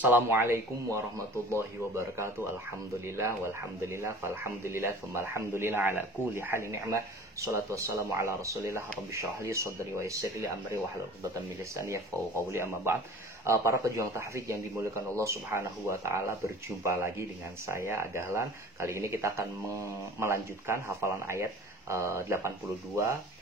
Assalamualaikum warahmatullahi wabarakatuh. Alhamdulillah walhamdulillah falhamdulillah thumma alhamdulillah ala kulli halin ni'mah. Shalatu wassalamu ala Rasulillah rabbi shrah li sadri wa yassir li amri wahlul 'uqdatam min lisani yafqahu qawli. Amma ba'd. Para pejuang tahfidz yang dimuliakan Allah Subhanahu wa taala, berjumpa lagi dengan saya Dahlan. Kali ini kita akan melanjutkan hafalan ayat 82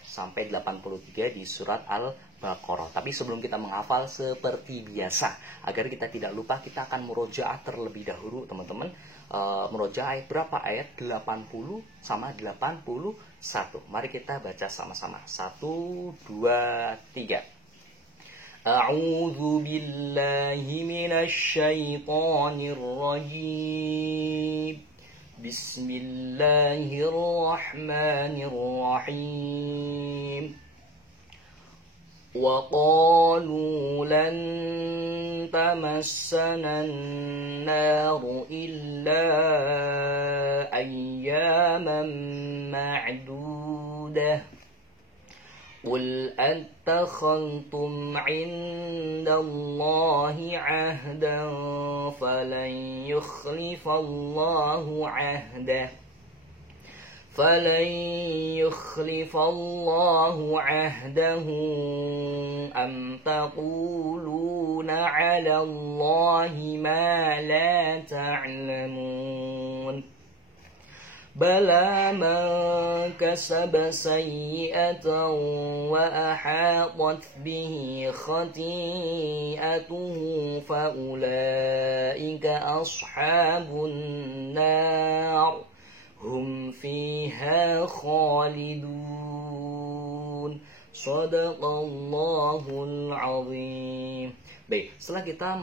sampai 83 di surat Al-Baqarah. Tapi sebelum kita menghafal, seperti biasa, agar kita tidak lupa, kita akan murojaah terlebih dahulu, teman-teman. Murojaah ayat berapa? Ayat 80 sama 81. Mari kita baca sama-sama. 1, 2, 3. A'udzu billahi minasy syaithanir rajim. Bismillahirrahmanirrahim. Wa qalu lan tamassana an-naru illa ayyaman ma'dudah. Qul attakhadhtum 'indallahi 'ahdan falan yukhlifallahu 'ahdah am taquluna 'ala Allahi ma la ta'lamun. Bala man kasaba sayyi'atan wa ahatat bihi khati'atuhu fa ulaika ashabun nar hum fiha khalidun. Shadaqallahul azim. Baik, setelah kita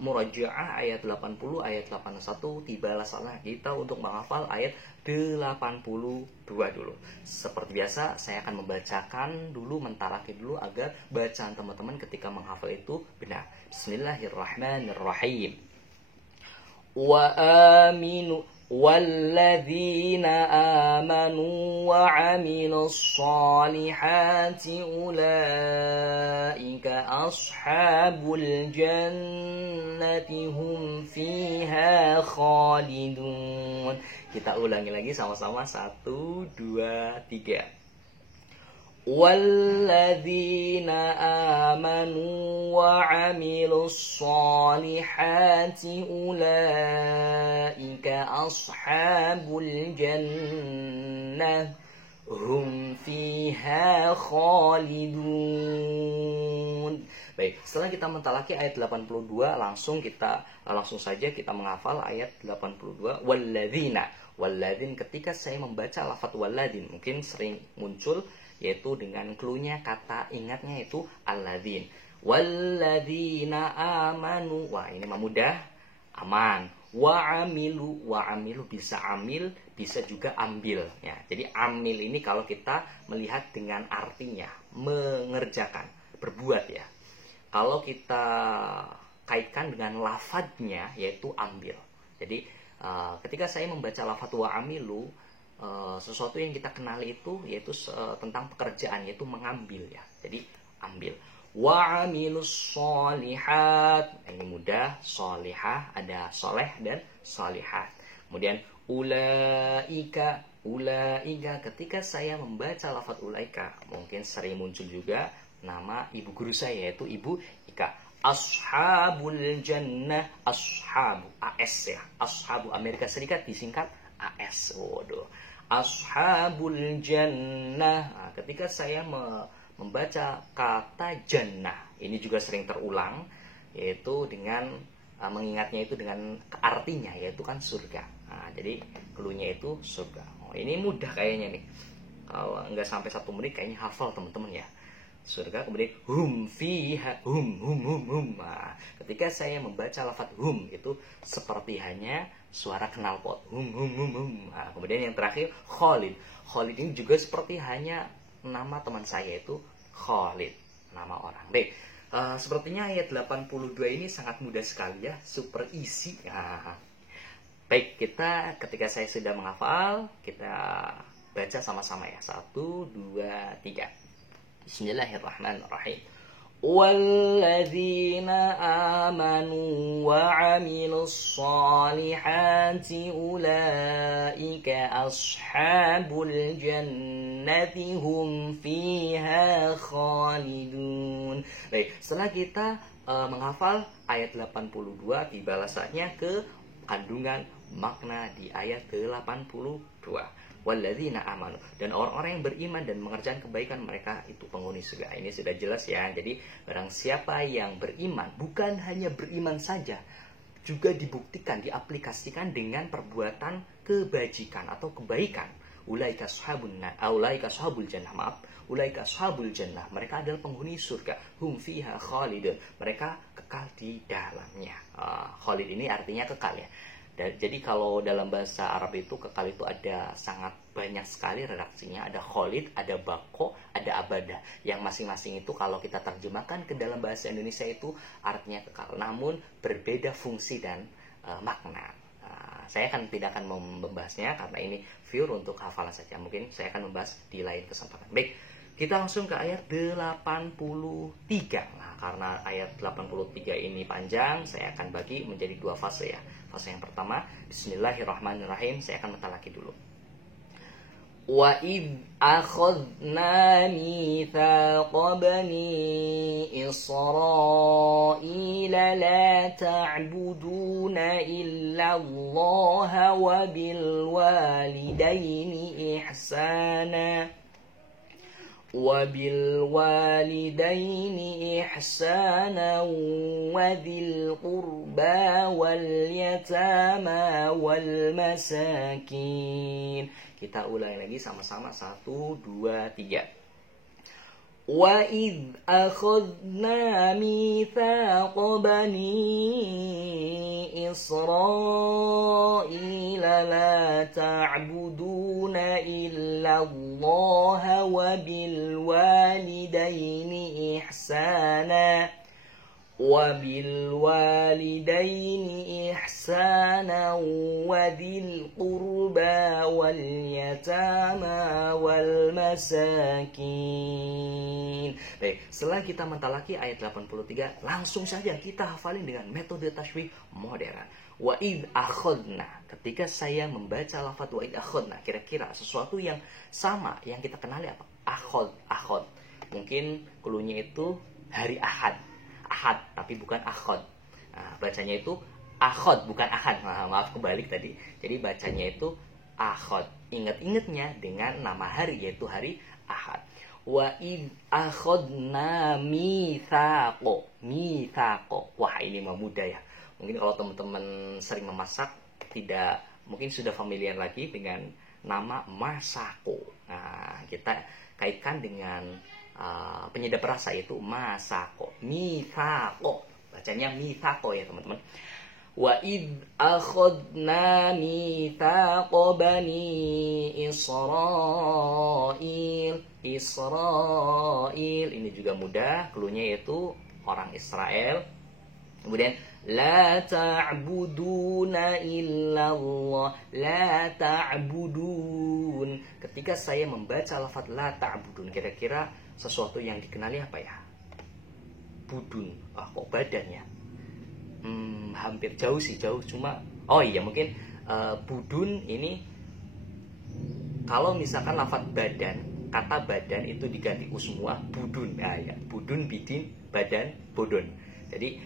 murajaah ayat 80, ayat 81, tibalah salah kita untuk menghafal ayat 82 dulu. Seperti biasa, saya akan membacakan dulu, mentalaki dulu agar bacaan teman-teman ketika menghafal itu benar. Bismillahirrahmanirrahim. Wa aminu والذين آمنوا وعملوا الصالحات أولئك أصحاب الجنة هم فيها خالدون. Kita ulangi lagi sama-sama. 1, 2, 3. وَالَّذِينَ آمَنُوا وَعَمِلُوا الصَّالِحَاتِ أُولَئِكَ أَصْحَابُ الْجَنَّةِ هُمْ فِيهَا خَالِدُونَ. Baik, setelah kita mentalaki ayat 82, langsung saja kita menghafal ayat 82. Walladzin, ketika saya membaca lafaz walladzin, mungkin sering muncul, yaitu dengan cluenya, kata ingatnya itu alladzin. Walladzina amanu, wah ini mudah, aman. Wa amilu bisa amil, bisa juga ambil ya. Jadi amil ini kalau kita melihat dengan artinya mengerjakan, berbuat ya. Kalau kita kaitkan dengan lafadznya, yaitu ambil. Jadi ketika saya membaca lafadz wa amilu, sesuatu yang kita kenali itu yaitu tentang pekerjaan, yaitu mengambil ya. Jadi ambil. Wa amilus sholihat, ini mudah, sholihah, ada soleh dan sholihat. Kemudian ulaika, ketika saya membaca lafadz ulaika, mungkin sering muncul juga nama ibu guru saya, yaitu Ibu Ika. Ashabul jannah, ashabu, AS ya, ashabu Amerika Serikat disingkat AS. Waduh. Ashabul jannah. Nah, ketika saya membaca kata jannah, ini juga sering terulang, yaitu dengan mengingatnya itu dengan artinya, yaitu kan surga. Nah, jadi cluenya itu surga. Oh, ini mudah kayaknya nih. Kalau nggak sampai 1 menit kayaknya hafal teman-teman ya. Surga, kemudian hum fiha, hum. Nah, ketika saya membaca lafaz hum, itu seperti hanya suara knalpot, hum. Nah, kemudian yang terakhir Khalid ini juga seperti hanya nama teman saya, itu Khalid, nama orang. Baik, sepertinya ayat 82 ini sangat mudah sekali ya, super easy. Nah, baik, ketika saya sudah menghafal, kita baca sama-sama ya. 1, 2, 3. Bismillahirrahmanirrahim. Walladzina amanu wa 'amilus shalihati ulaika ashabul jannati hum fiha khalidun. Baik, setelah kita menghafal ayat 82, tibalah saatnya ke kandungan makna di ayat ke-82. Walladzina amanu, dan orang-orang yang beriman dan mengerjakan kebaikan, mereka itu penghuni surga. Ini sudah jelas ya. Jadi barang siapa yang beriman, bukan hanya beriman saja, juga dibuktikan, diaplikasikan dengan perbuatan kebajikan atau kebaikan. Ulaika ashabul jannah, ulaika ashabul jannah, mereka adalah penghuni surga. Hum fiha khalidun, mereka kekal di dalamnya. Khalid ini artinya kekal ya. Jadi kalau dalam bahasa Arab itu kekal itu ada sangat banyak sekali redaksinya. Ada khalid, ada bako, ada abadah. Yang masing-masing itu kalau kita terjemahkan ke dalam bahasa Indonesia itu artinya kekal. Namun berbeda fungsi dan makna. Saya tidak akan membahasnya karena ini pure untuk hafalan saja. Mungkin saya akan membahas di lain kesempatan. Baik, kita langsung ke ayat 83. Nah, karena ayat 83 ini panjang, saya akan bagi menjadi dua fase ya. Fase yang pertama, Bismillahirrahmanirrahim, saya akan mentalaki dulu. Wa id akhadna mithaqa bani Israila la ta'buduna illa Allah wa bil walidaini ihsana وبالوالدين إحسانا وذي القربى واليتامى والمساكين. Kita ulangi lagi sama-sama. 1, 2, 3. وَإِذْ أَخَذْنَا مِيثَاقَ بَنِي إِسْرَائِيلَ لَا تَعْبُدُونَ إِلَّا اللَّهَ وَبِالْوَالِدَيْنِ إِحْسَانًا وَذِي الْقُرْبَى وَالْيَتَامَى وَالْمَسَاكِينِ. Baik, setelah kita mentalaki ayat 83, langsung saja kita hafalin dengan metode tajwid modern. Wa id akhadna, ketika saya membaca lafaz wa id akhadna, kira-kira sesuatu yang sama yang kita kenali apa? Akhad. Mungkin klunya itu hari Ahad, tapi bukan akhad. Nah, bacanya itu akhad, bukan ahad. Maaf kebalik tadi. Jadi bacanya itu akhad. Ingat-ingatnya dengan nama hari, yaitu hari Ahad. Wa id akhadna mitsaqo. Wah, ini mah mudah ya. Mungkin kalau teman-teman sering memasak mungkin sudah familiar lagi dengan nama masako. Nah, kita kaitkan dengan penyedap rasa, itu masako, mithaqo, bacanya mithaqo ya teman-teman. Wa id akhadna mithaqa bani Israil, ini juga mudah, klunya yaitu orang Israel. Kemudian la ta'buduna illallah, la ta'budun. Ketika saya membaca lafaz la ta'budun, kira-kira sesuatu yang dikenali apa ya? Budun. Kok badannya? Hampir jauh, cuma mungkin budun ini kalau misalkan lafaz badan, kata badan itu diganti semua budun. Nah, ya, budun, bidin, badan, bodon. Jadi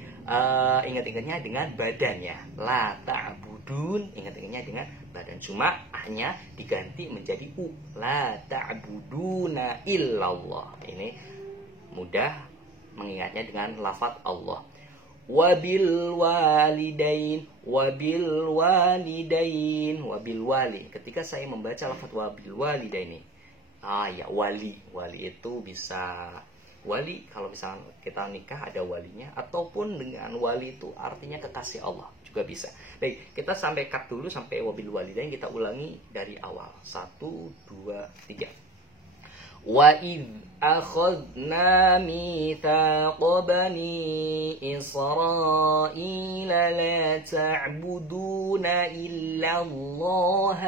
ingat-ingatnya dengan badannya. La ta'budun, ingat-ingatnya dengan badan. Cuma hanya diganti menjadi la ta'buduna illallah. Ini mudah mengingatnya dengan lafaz Allah. Wabil walidain. Ketika saya membaca lafaz wabil walidaini, wali itu bisa wali, kalau misalnya kita nikah ada walinya, ataupun dengan wali itu artinya kekasih Allah juga bisa. Baik, kita sampai cut dulu sampai wabil walidain, kita ulangi dari awal. 1, 2, 3. Wa id akhadna mithaqa bani Israila la ta'buduna illa Allah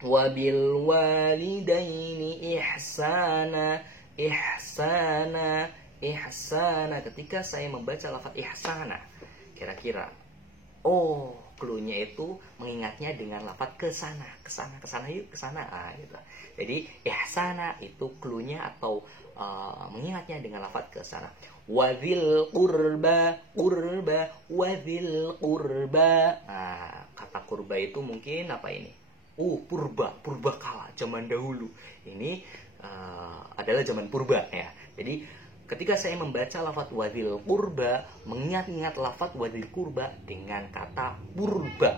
وبالوالدين ihsana, ihsana, ihsana. Ketika saya membaca lafaz ihsana, kira-kira cluenya itu mengingatnya dengan lafaz kesana, kesana, kesana yuk, kesana. Gitu. Jadi ihsana itu cluenya atau mengingatnya dengan lafaz kesana. Wadzil qurba, qurba, wadzil qurba. Kata kurba itu mungkin apa ini? Purba, purba kala, zaman dahulu. Ini adalah zaman purba ya. Jadi ketika saya membaca lafaz wadzil qurba, mengingat-ingat lafaz wadzil qurba dengan kata purba.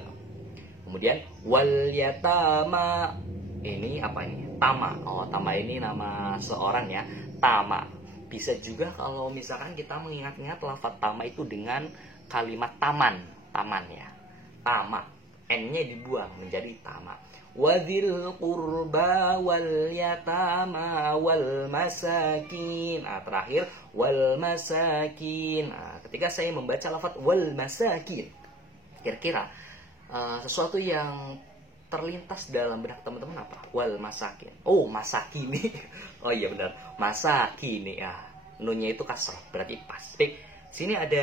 Kemudian wal yatama, ini apa ini? Tama. Tama ini nama seorang ya. Tama. Bisa juga kalau misalkan kita mengingat-ingat lafaz tama itu dengan kalimat taman, taman ya. Tama. N-nya dibuang menjadi tama. Wadzil qurba wal yatama wal masakin. Terakhir wal masakin. Ketika saya membaca lafaz wal masakin, kira-kira sesuatu yang terlintas dalam benak teman-teman apa? Wal masakin. Masakini. Iya benar. Masakini ya. Nunnya itu kasrah, berarti pas. Baik. Sini ada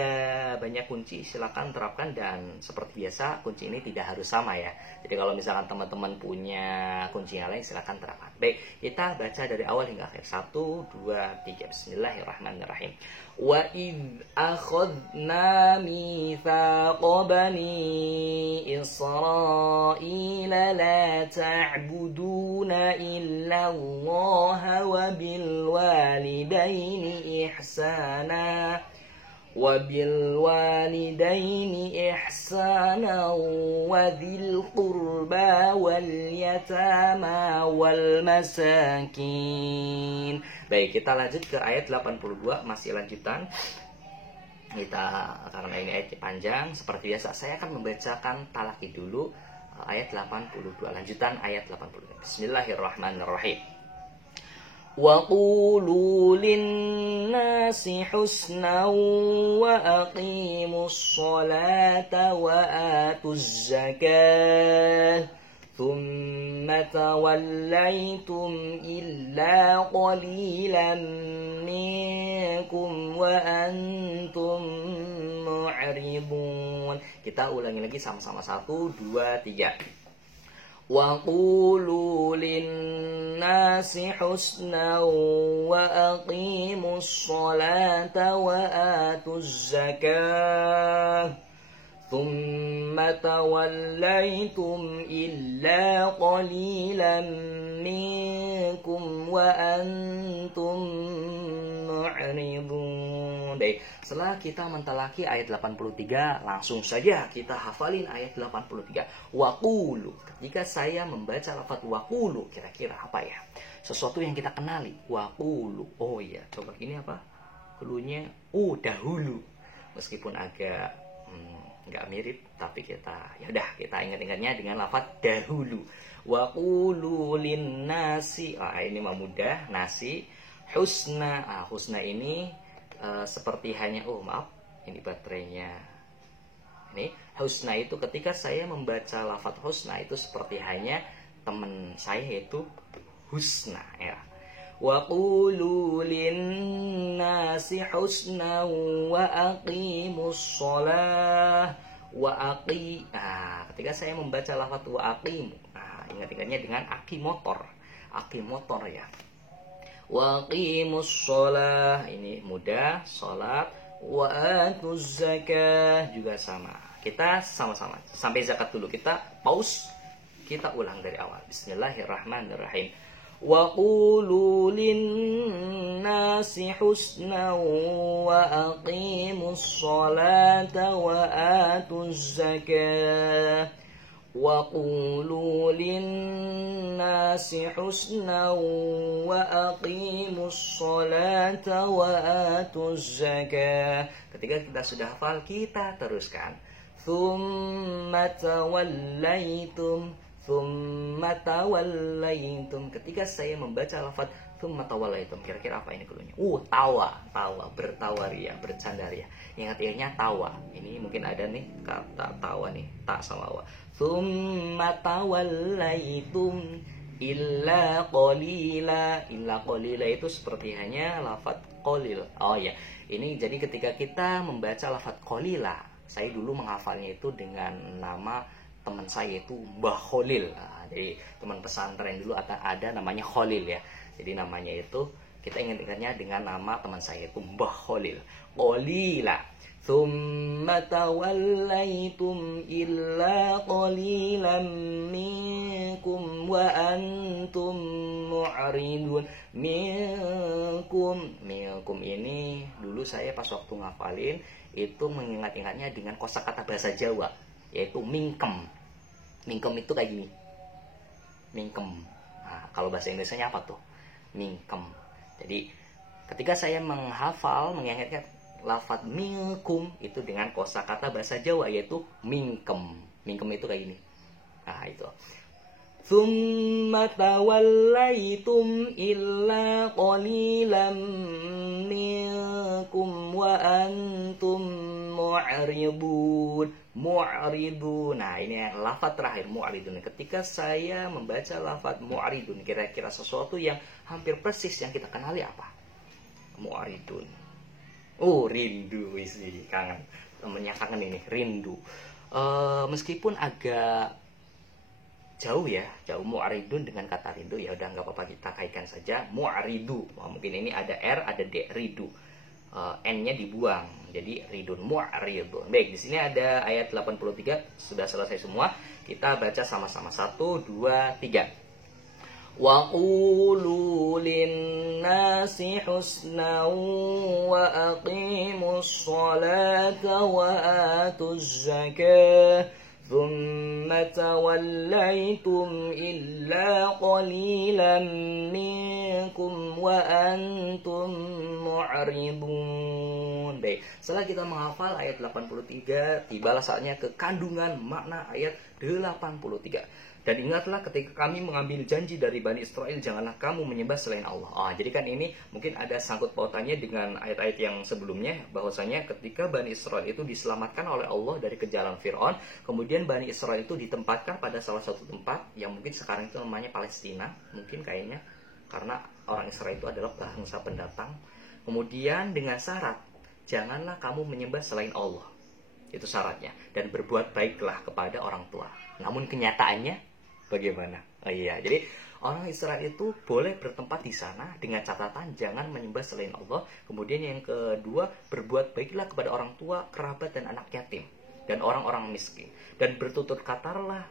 banyak kunci, silakan terapkan, dan seperti biasa kunci ini tidak harus sama ya. Jadi kalau misalkan teman-teman punya kunci yang lain silakan terapkan. Baik, kita baca dari awal hingga akhir. 1, 2, 3. Bismillahirrahmanirrahim. Wa id akhadna mitsaqa bani Israila la ta'buduna illa Allah wa bil walidaini ihsana وبالوالدين إحسانا وذي القربى واليتامى والمساكين. Baik, kita lanjut ke ayat 82, masih lanjutan. Karena ini ayat panjang, seperti biasa saya akan membacakan talaki dulu ayat 82, lanjutan ayat 82. Bismillahirrahmanirrahim. وَقُولُوا لِلنَّاسِ حُسْنًا وَأَقِيمُوا الصَّلَاةَ وَآتُوا الزَّكَاةَ ثُمَّ تَوَلَّيْتُمْ إِلَّا قَلِيلًا مِنكُمْ وَأَنْتُمْ مُعْرِضُونَ. Kita ulangi lagi sama-sama. 1, 2, 3. وَقُولُوا لِلنَّاسِ حُسْنًا وَأَقِيمُوا الصَّلَاةَ وَآتُوا الزَّكَاةَ ثُمَّ تَوَلَّيْتُمْ إِلَّا قَلِيلًا مِنكُمْ وَأَنْتُمْ مُعْرِضُونَ. Baik, setelah kita mentalaki ayat 83, langsung saja kita hafalin ayat 83. Waqulu. Ketika saya membaca lafaz waqulu, kira-kira apa ya? Sesuatu yang kita kenali. Waqulu. Oh iya, coba ini apa? Cluenya dahulu. Meskipun agak nggak mirip, tapi kita ingat-ingatnya dengan lafaz dahulu. Waqulu linnasi. Ini mah mudah. Nasi. Husna. Husna ini seperti hanya ini baterainya. Ini husna itu ketika saya membaca lafaz husna itu seperti hanya teman saya yaitu husna ya. Wa qulu linnasi husna wa aqimus shalah wa aqi. Ketika saya membaca lafaz wa aqim, ingat-ingatnya dengan akimotor ya. Wa aqimus shalah, ini mudah, salat. Wa atuz zakah juga sama. Kita sama-sama sampai zakat dulu. Kita pause, kita ulang dari awal. Bismillahirrahmanirrahim. Wa qulu linnasi husna wa aqimus salata wa atuz zakah. وَقُولُوا لِلنَّاسِ حُسْنًا وَأَقِيمُوا الصَّلَاةَ وَآتُوا الزَّكَاةَ. Ketika kita sudah hafal, kita teruskan. ثُمَّ تَوَلَّيْتُمْ. Ketika saya membaca lafaz ثُمَّ تَوَلَّيْتُمْ, kira-kira apa ini dulunya? Tawa, bertawaria, bercandaria. Ingat-ingatnya tawa. Ini mungkin ada nih kata tawa nih, tak sama wa. ثُمَّ تَوَلَّيْتُمْ illa qalila. Illa qalila itu seperti hanya lafadz qalil. Oh ya, ini jadi ketika kita membaca lafadz qalila, saya dulu menghafalnya itu dengan nama teman saya itu Mbah Khalil. Nah, jadi teman pesantren dulu ada namanya Khalil ya. Jadi namanya itu kita ingat-ingatnya dengan nama teman saya itu Mbah Khalil. Qalila. Thumma tawallaitum illa qalilan minkum wa antum mu'ridun. Minkum ini dulu saya pas waktu ngafalin itu mengingat-ingatnya dengan kosakata bahasa Jawa, yaitu mingkem. Mingkem itu kayak gini. Mingkem. Nah, kalau bahasa Indonesianya apa tuh? Mingkem. Jadi ketika saya menghafal, mengingatkan lafadz minkum itu dengan kosakata bahasa Jawa, yaitu mingkem. Mingkem itu kayak gini. Nah, itu. Tsumma tawallaitum illa qalilan minkum wa antum mu'ridun. Mu'ridun. Nah, ini lafaz terakhir mu'ridun. Ketika saya membaca lafaz mu'ridun, kira-kira sesuatu yang hampir persis yang kita kenali apa? Mu'ridun. Oh, rindu sih, kangen. Temennya kangen ini, rindu. Meskipun agak jauh ya, jauh mu'aridun dengan kata rindu, ya udah nggak apa-apa kita kaitkan saja mu'aridu. Mungkin ini ada R, ada D, ridu. N-nya dibuang, jadi ridun, mu'aridun. Baik, di sini ada ayat 83, sudah selesai semua. Kita baca sama-sama 1, 2, 3. Wa qulu lin-nasi husna wa aqimus salata wa atuz zakah. ثم توليتم إلا قليلا منكم وأنتم معرضون. Baik, setelah kita menghafal ayat 83, tibalah saatnya ke kandungan makna ayat 83. Dan ingatlah ketika kami mengambil janji dari Bani Israel, janganlah kamu menyembah selain Allah. Jadi kan ini mungkin ada sangkut pautannya dengan ayat-ayat yang sebelumnya, bahwasanya ketika Bani Israel itu diselamatkan oleh Allah dari kejaran Fir'aun, kemudian Bani Israel itu ditempatkan pada salah satu tempat yang mungkin sekarang itu namanya Palestina, mungkin kayaknya, karena orang Israel itu adalah bangsa pendatang. Kemudian dengan syarat, janganlah kamu menyembah selain Allah. Itu syaratnya. Dan berbuat baiklah kepada orang tua. Namun kenyataannya bagaimana? Oh iya, jadi orang Israel itu boleh bertempat di sana dengan catatan jangan menyembah selain Allah. Kemudian yang kedua, berbuat baiklah kepada orang tua, kerabat dan anak yatim dan orang-orang miskin. Dan bertutur katalah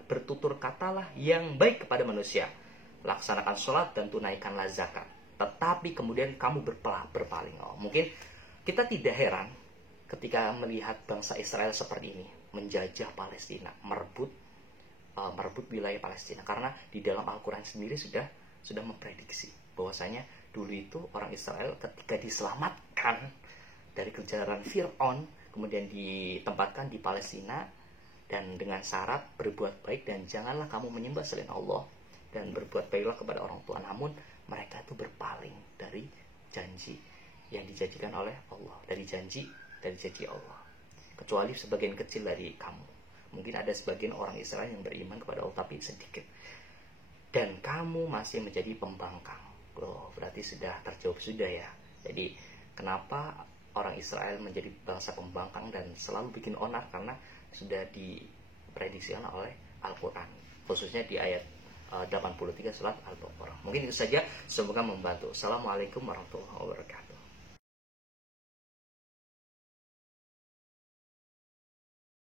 yang baik kepada manusia. Laksanakan sholat dan tunaikanlah zakat. Tetapi kemudian kamu berpaling. Mungkin kita tidak heran ketika melihat bangsa Israel seperti ini, menjajah Palestina, merebut wilayah Palestina, karena di dalam Al-Quran sendiri sudah memprediksi bahwasanya dulu itu orang Israel ketika diselamatkan dari kejaran Fir'aun, kemudian ditempatkan di Palestina dan dengan syarat berbuat baik dan janganlah kamu menyembah selain Allah dan berbuat baiklah kepada orang tua. Namun mereka itu berpaling dari janji yang dijanjikan oleh Allah, dari janji Allah, kecuali sebagian kecil dari kamu. Mungkin ada sebagian orang Israel yang beriman kepada Allah, tapi sedikit. Dan kamu masih menjadi pembangkang. Berarti sudah terjawab sudah ya. Jadi kenapa orang Israel menjadi bangsa pembangkang dan selalu bikin onar? Karena sudah diprediksikan oleh Al-Quran, khususnya di ayat 83 surat Al-Baqarah. Mungkin itu saja, semoga membantu. Assalamualaikum warahmatullahi wabarakatuh.